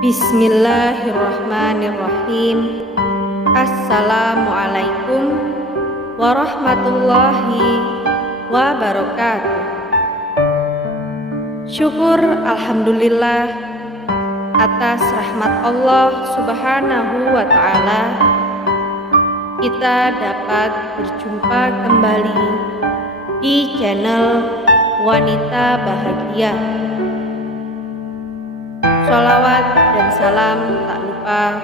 Bismillahirrahmanirrahim. Assalamualaikum warahmatullahi wabarakatuh. Syukur alhamdulillah atas rahmat Allah Subhanahu wa ta'ala, kita dapat berjumpa kembali di channel Wanita Bahagia. Sholawat dan salam tak lupa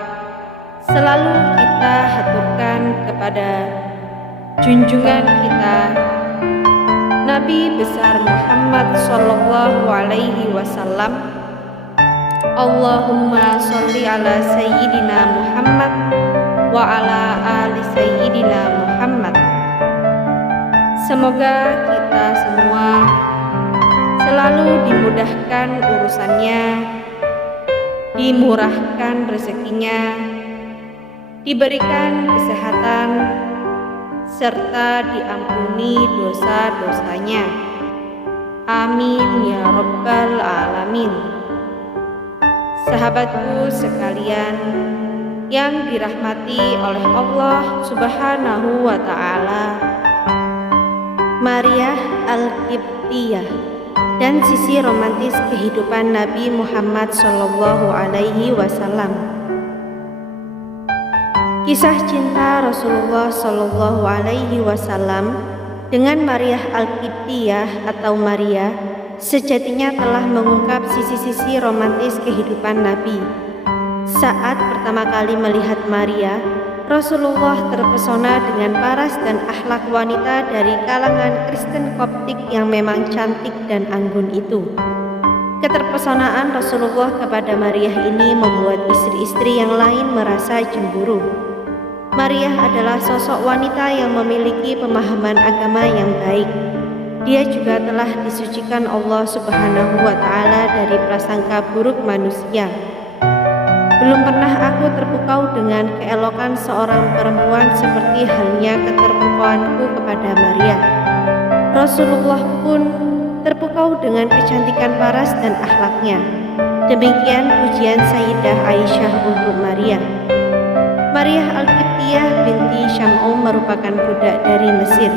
selalu kita haturkan kepada junjungan kita Nabi besar Muhammad sallallahu alaihi wasallam. Allahumma sholli ala sayyidina Muhammad wa ala ali sayyidina Muhammad. Semoga kita semua selalu dimudahkan urusannya, dimurahkan rezekinya, diberikan kesehatan, serta diampuni dosa-dosanya. Amin ya rabbal alamin. Sahabatku sekalian yang dirahmati oleh Allah Subhanahu wa ta'ala, Maryah Al-Qibtiyah dan sisi romantis kehidupan Nabi Muhammad sallallahu alaihi wasallam. Kisah cinta Rasulullah sallallahu alaihi wasallam dengan Maryah Al-Qibtiyah atau Maria sejatinya telah mengungkap sisi-sisi romantis kehidupan Nabi. Saat pertama kali melihat Maria, Rasulullah terpesona dengan paras dan akhlak wanita dari kalangan Kristen Koptik yang memang cantik dan anggun itu. Keterpesonaan Rasulullah kepada Maria ini membuat istri-istri yang lain merasa cemburu. Maria adalah sosok wanita yang memiliki pemahaman agama yang baik. Dia juga telah disucikan Allah Subhanahu wa ta'ala dari prasangka buruk manusia. Belum pernah aku terpukau dengan keelokan seorang perempuan seperti halnya keterpukauanku kepada Maria. Rasulullah pun terpukau dengan kecantikan paras dan akhlaknya. Demikian pujian Sayyidah Aisyah untuk Maria. Maryah Al-Qibtiyah binti Syam'um merupakan budak dari Mesir.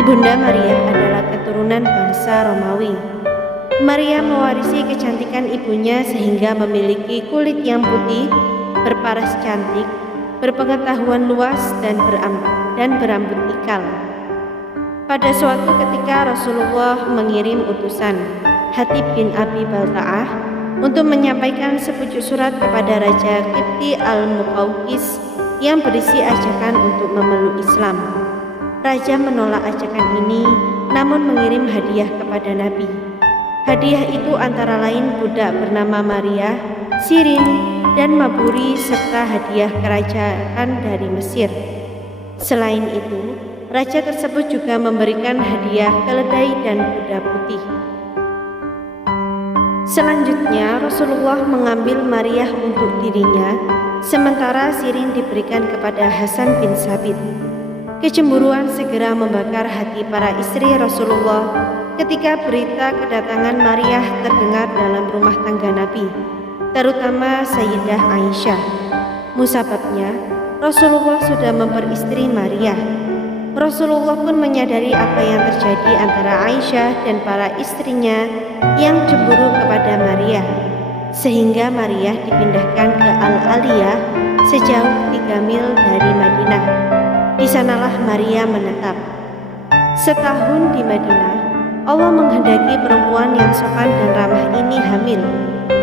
Ibunda Maria adalah keturunan bangsa Romawi. Maria mewarisi kecantikan ibunya sehingga memiliki kulit yang putih, berparas cantik, berpengetahuan luas dan berambut ikal. Pada suatu ketika Rasulullah mengirim utusan Hatib bin Abi Balta'ah untuk menyampaikan sepucuk surat kepada Raja Qibti Al-Muqawqis yang berisi ajakan untuk memeluk Islam. Raja menolak ajakan ini namun mengirim hadiah kepada Nabi. Hadiah itu antara lain budak bernama Maria, Sirin, dan Maburi serta hadiah kerajaan dari Mesir. Selain itu, raja tersebut juga memberikan hadiah keledai dan kuda putih. Selanjutnya, Rasulullah mengambil Maria untuk dirinya, sementara Sirin diberikan kepada Hasan bin Sabit. Kecemburuan segera membakar hati para istri Rasulullah ketika berita kedatangan Maria terdengar dalam rumah tangga Nabi, terutama Sayyidah Aisyah. Musababnya, Rasulullah sudah memperistri Maria. Rasulullah pun menyadari apa yang terjadi antara Aisyah dan para istrinya yang cemburu kepada Maria, sehingga Maria dipindahkan ke Al-Aliyah sejauh 3 mil dari Madinah. Di sanalah Maria menetap. Setahun di Madinah, Allah menghendaki perempuan yang sopan dan ramah ini hamil.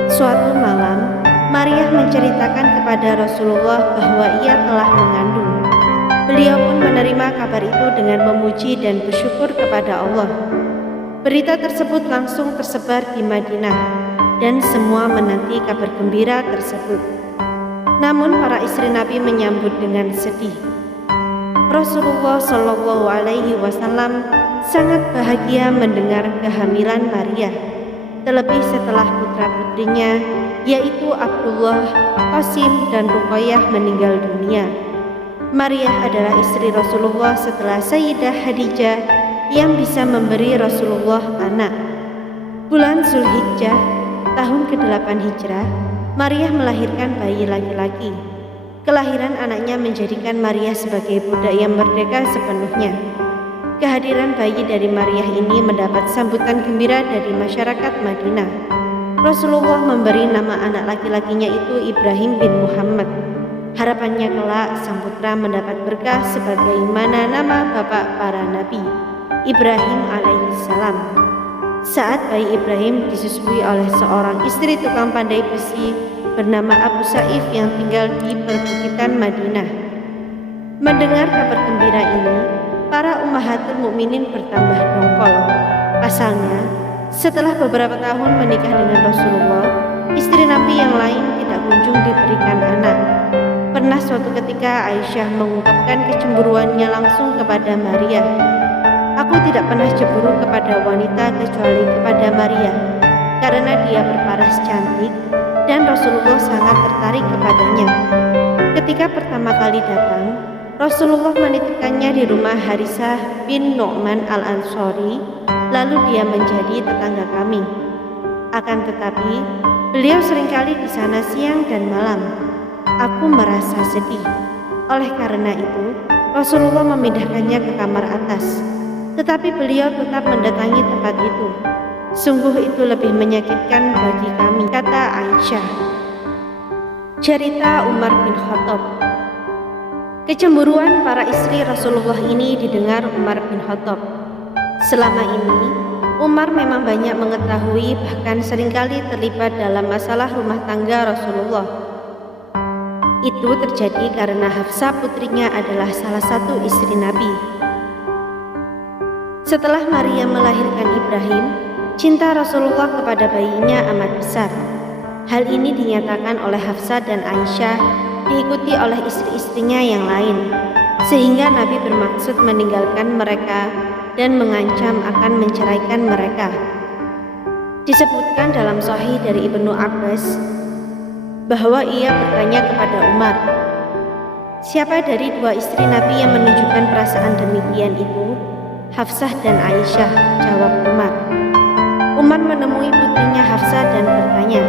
Suatu malam, Maria menceritakan kepada Rasulullah bahwa ia telah mengandung. Beliau pun menerima kabar itu dengan memuji dan bersyukur kepada Allah. Berita tersebut langsung tersebar di Madinah dan semua menanti kabar gembira tersebut. Namun para istri Nabi menyambut dengan sedih. Rasulullah Shallallahu alaihi wasallam sangat bahagia mendengar kehamilan Maria, terlebih setelah putra-putrinya yaitu Abdullah, Qasim, dan Ruqayyah meninggal dunia. Maria adalah istri Rasulullah setelah Sayyidah Khadijah yang bisa memberi Rasulullah anak. Bulan Zulhijjah tahun ke-8 Hijrah, Maria melahirkan bayi laki-laki. Kelahiran anaknya menjadikan Maria sebagai budak yang merdeka sepenuhnya. Kehadiran bayi dari Maria ini mendapat sambutan gembira dari masyarakat Madinah. Rasulullah memberi nama anak laki-lakinya itu Ibrahim bin Muhammad. Harapannya kelak sang putra mendapat berkah sebagaimana nama bapak para nabi, Ibrahim alaihissalam. Saat bayi Ibrahim disusui oleh seorang istri tukang pandai besi bernama Abu Saif yang tinggal di perbukitan Madinah. Mendengar kabar gembira ini, para ummahatul mukminin bertambah dongkol. Pasalnya, setelah beberapa tahun menikah dengan Rasulullah, istri Nabi yang lain tidak kunjung diberikan anak. Pernah suatu ketika Aisyah mengungkapkan kecemburuannya langsung kepada Maria. Aku tidak pernah cemburu kepada wanita kecuali kepada Maria, karena dia berparas cantik dan Rasulullah sangat tertarik kepadanya. Ketika pertama kali datang, Rasulullah menitipkannya di rumah Harisah bin Nu'man al-Ansori, lalu dia menjadi tetangga kami. Akan tetapi, beliau seringkali di sana siang dan malam. Aku merasa sedih. Oleh karena itu, Rasulullah memindahkannya ke kamar atas. Tetapi beliau tetap mendatangi tempat itu. Sungguh itu lebih menyakitkan bagi kami, kata Aisyah. Cerita Umar bin Khattab. Kecemburuan para istri Rasulullah ini didengar Umar bin Khattab. Selama ini, Umar memang banyak mengetahui, bahkan seringkali terlibat dalam masalah rumah tangga Rasulullah. Itu terjadi karena Hafsah putrinya adalah salah satu istri Nabi. Setelah Maria melahirkan Ibrahim, cinta Rasulullah kepada bayinya amat besar. Hal ini dinyatakan oleh Hafsah dan Aisyah, diikuti oleh istri-istrinya yang lain, sehingga Nabi bermaksud meninggalkan mereka dan mengancam akan menceraikan mereka. Disebutkan dalam Sahih dari Ibnu Abbas bahwa ia bertanya kepada Umar, siapa dari dua istri Nabi yang menunjukkan perasaan demikian itu? Hafsah dan Aisyah, jawab Umar. Umar menemui putrinya Hafsah dan bertanya,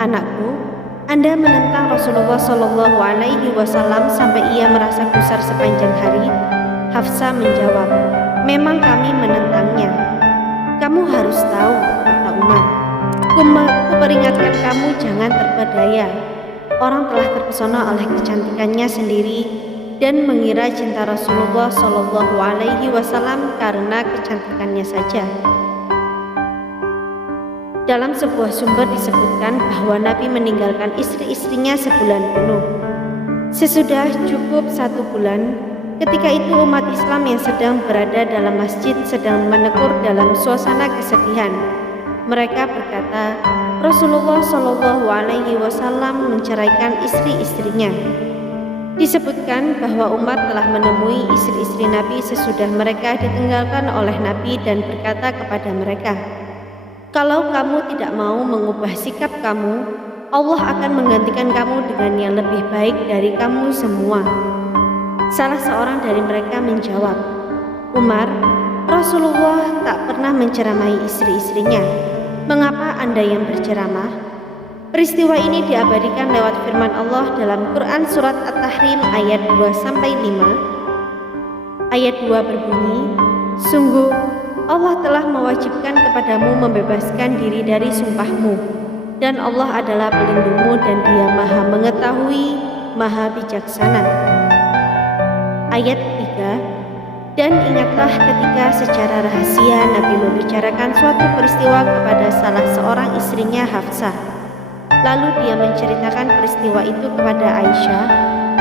anakku, Anda menentang Rasulullah Shallallahu Alaihi Wasallam sampai ia merasa gusar sepanjang hari? Hafsah menjawab, memang kami menentangnya. Kamu harus tahu, kata Umar. Kuperingatkan kamu jangan terpedaya. Orang telah terpesona oleh kecantikannya sendiri dan mengira cinta Rasulullah Shallallahu Alaihi Wasallam karena kecantikannya saja. Dalam sebuah sumber disebutkan bahwa Nabi meninggalkan istri-istrinya sebulan penuh. Sesudah cukup 1 bulan, ketika itu umat Islam yang sedang berada dalam masjid sedang menekur dalam suasana kesedihan. Mereka berkata, Rasulullah Shallallahu Alaihi Wasallam menceraikan istri-istrinya. Disebutkan bahwa Umar telah menemui istri-istri Nabi sesudah mereka ditinggalkan oleh Nabi dan berkata kepada mereka, kalau kamu tidak mau mengubah sikap kamu, Allah akan menggantikan kamu dengan yang lebih baik dari kamu semua. Salah seorang dari mereka menjawab, Umar, Rasulullah tak pernah menceramai istri-istrinya. Mengapa Anda yang berceramah? Peristiwa ini diabadikan lewat firman Allah dalam Quran Surat At-Tahrim ayat 2-5. Ayat 2 berbunyi, sungguh Allah telah mewajibkan kepadamu membebaskan diri dari sumpahmu, dan Allah adalah pelindungmu dan Dia Maha Mengetahui, Maha Bijaksana. Ayat 3. Dan ingatlah ketika secara rahasia Nabi membicarakan suatu peristiwa kepada salah seorang istrinya Hafsah. Lalu dia menceritakan peristiwa itu kepada Aisyah,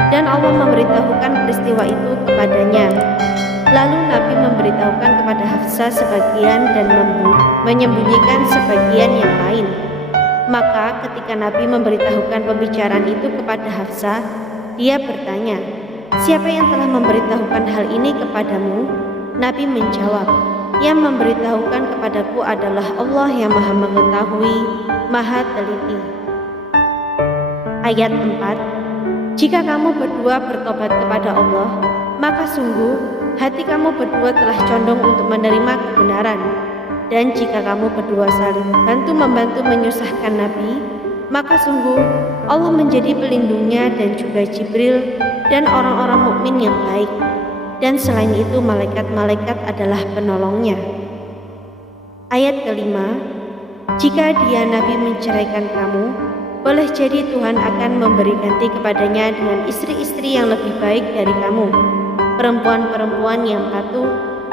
dan Allah memberitahukan peristiwa itu kepadanya. Lalu Nabi memberitahukan kepada Hafsah sebagian dan menyembunyikan sebagian yang lain. Maka ketika Nabi memberitahukan pembicaraan itu kepada Hafsah, dia bertanya, siapa yang telah memberitahukan hal ini kepadamu? Nabi menjawab, yang memberitahukan kepadaku adalah Allah yang Maha Mengetahui, Maha Teliti. Ayat 4. Jika kamu berdua bertobat kepada Allah, maka sungguh hati kamu berdua telah condong untuk menerima kebenaran. Dan jika kamu berdua saling bantu-membantu menyusahkan Nabi, maka sungguh Allah menjadi pelindungnya dan juga Jibril dan orang-orang mukmin yang baik. Dan selain itu malaikat-malaikat adalah penolongnya. Ayat kelima, jika dia Nabi menceraikan kamu, boleh jadi Tuhan akan memberi ganti kepadanya dengan istri-istri yang lebih baik dari kamu, perempuan-perempuan yang patuh,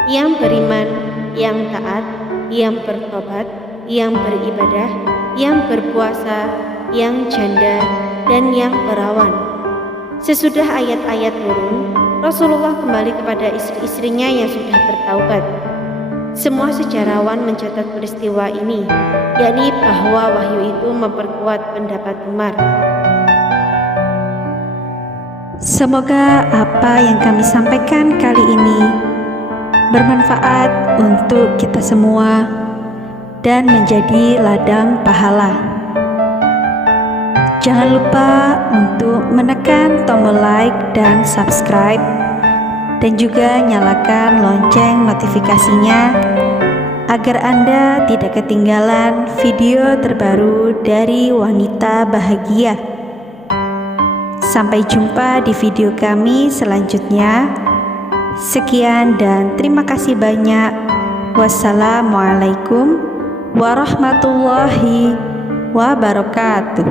yang beriman, yang taat, yang bertobat, yang beribadah, yang berpuasa, yang janda, dan yang perawan. Sesudah ayat-ayat turun, Rasulullah kembali kepada istri-istrinya yang sudah bertaubat. Semua sejarawan mencatat peristiwa ini, yakni bahwa wahyu itu memperkuat pendapat Umar. Semoga apa yang kami sampaikan kali ini bermanfaat untuk kita semua dan menjadi ladang pahala. Jangan lupa untuk menekan tombol like dan subscribe, dan juga nyalakan lonceng notifikasinya agar Anda tidak ketinggalan video terbaru dari Wanita Bahagia. Sampai jumpa di video kami selanjutnya. Sekian dan terima kasih banyak. Wassalamualaikum warahmatullahi wabarakatuh.